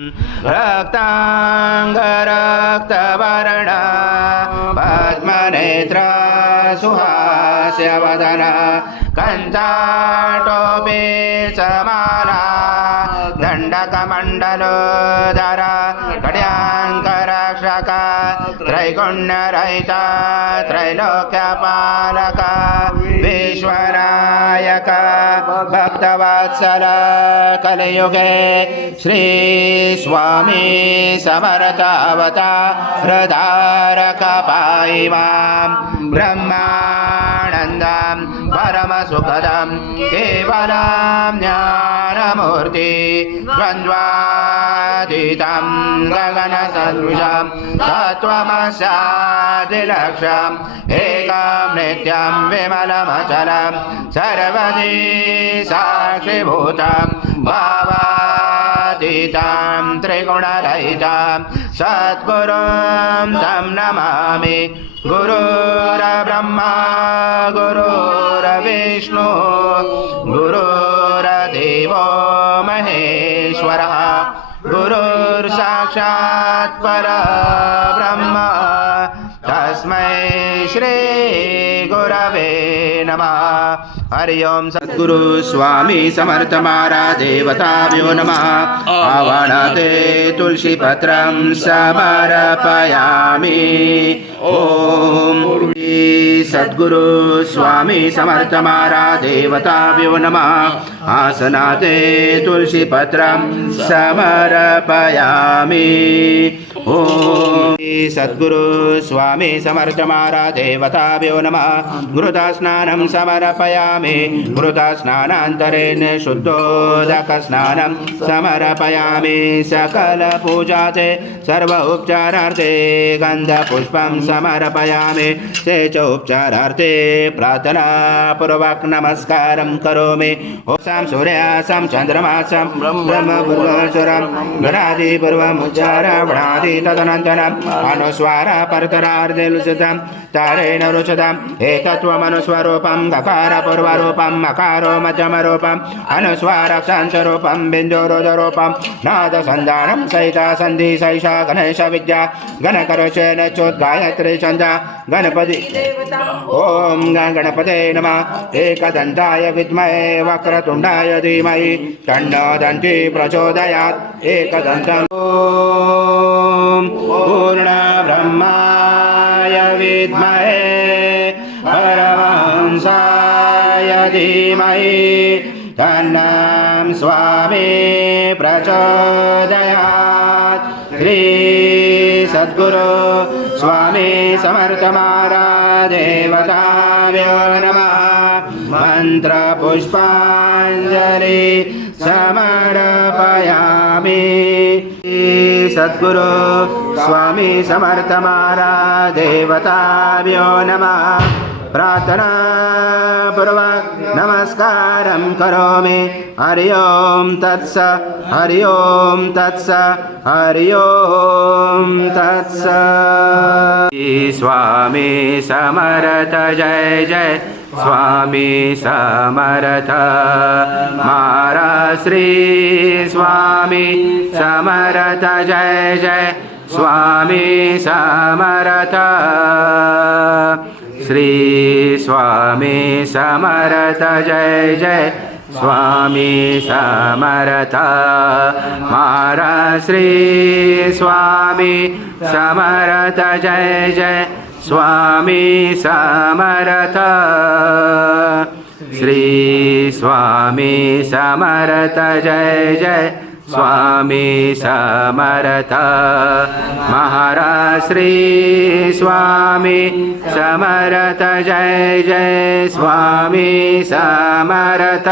रक्तांगरक्तवर्ण पद्मनेत्र सुहास्यवदन कंठाटोपे समाला दंडकमंडलोदर कड्यांकरक्षक त्रैगुण्यरहित त्रैलोक्यपालक विश्वनायक भक्तवत्सल कलियुगे श्री स्वामी समर्थ अवतारधारक पाहि मां ब्रह्मानन्दं परमसुखदं केवलं ज्ञानमूर्ति द्वन्द्वातीतं गगनसदृशं तत्त्वमस्यादिलक्ष्यम् एकं नित्यं विमलमचलं सर्वदी साक्षिभूतं भावातीतं त्रिगुणरहितं सद्गुरुं तं नमामि गुरुर्ब्रह्मा गुरुर्विष्णु गुरुर्देवो महेश्वरः गुरुर्साक्षात् परब्रह्म तस्मै श्री गुरवे नमः। हरि ओम सद्गुरु स्वामी समर्थ महाराज देवताभ्यो नमः। आवाहनाते तुलसी पत्रं समर्पयामि। ओम सद्गुरु स्वामी समर्थ महाराज देवताभ्यो नमः। आसनाते तुलसी पत्रं समर्पयामि। ओम सद्गुरु स्वामी समर्थ महाराज देवताभ्यो नमः। घृता स्नानं समर्पयामि। घृता स्नानान्तरेण शुद्धोदक स्नानं समर्पयामि। सकल पूजाते सर्व उपचारार्थे गन्धपुष्पं समर्पयामि। तेजोपचारार्थे प्रार्थना पूर्वक नमस्कारं करोमि। ओम सूर्यासं चन्द्रमासं ब्रह्मपुरशुरं गणादि पूर्वमुच्चारणि तदनन्तरम् अनुस्वार परतरार्धेलुषितं तारेण रुचतम् एकत्वमनुस्वरूपं गकार पूर्वरूपं मकारो मध्यमरूपं अनुस्वारक्षांशरूपं बिन्दुरुदरूपं नादसन्धानं सहिता सन्धि सैषा गणेश विद्या गणकरोचेन चोद्गायत्री छन्दा गणपति ओम गणपते नमः। एकदन्ताय विद्महे वक्रतुण्डाय धीमहि तन्नो दन्ती प्रचोदयात्। एकदन्तं पूर्णब्रह्माय विद्महे परमहंसाय धीमहि तन्नं स्वामी प्रचोदयात्। श्री सद्गुरु स्वामी समर्थ महाराज देवताभ्यो नमः। मंत्र पुष्पांजलि समर्पयामि। सद्गुरु स्वामी समर्थ महाराज देवताभ्यो नमः। प्रार्थना पूर्वक नमस्कारं करोमि। हरि ओम तत्स हरि ओम तत्स हरि ओम तत्स। स्वामी समर्थ जय जय स्वामी समर्थ महाराज श्री स्वामी समर्थ जय जय स्वामी समर्थ श्री स्वामी समर्थ जय जय स्वामी समर्थ महाराज श्री स्वामी समर्थ जय जय स्वामी समर्थ श्री स्वामी समर्थ जय जय स्वामी समर्थ महाराज श्री स्वामी समर्थ जय जय स्वामी समर्थ